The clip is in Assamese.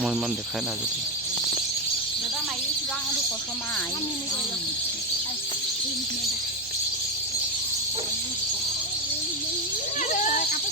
মই ইমান দেখাই নাই যদি দাদা মাৰি কিবা আৰু কচমা কাপোৰ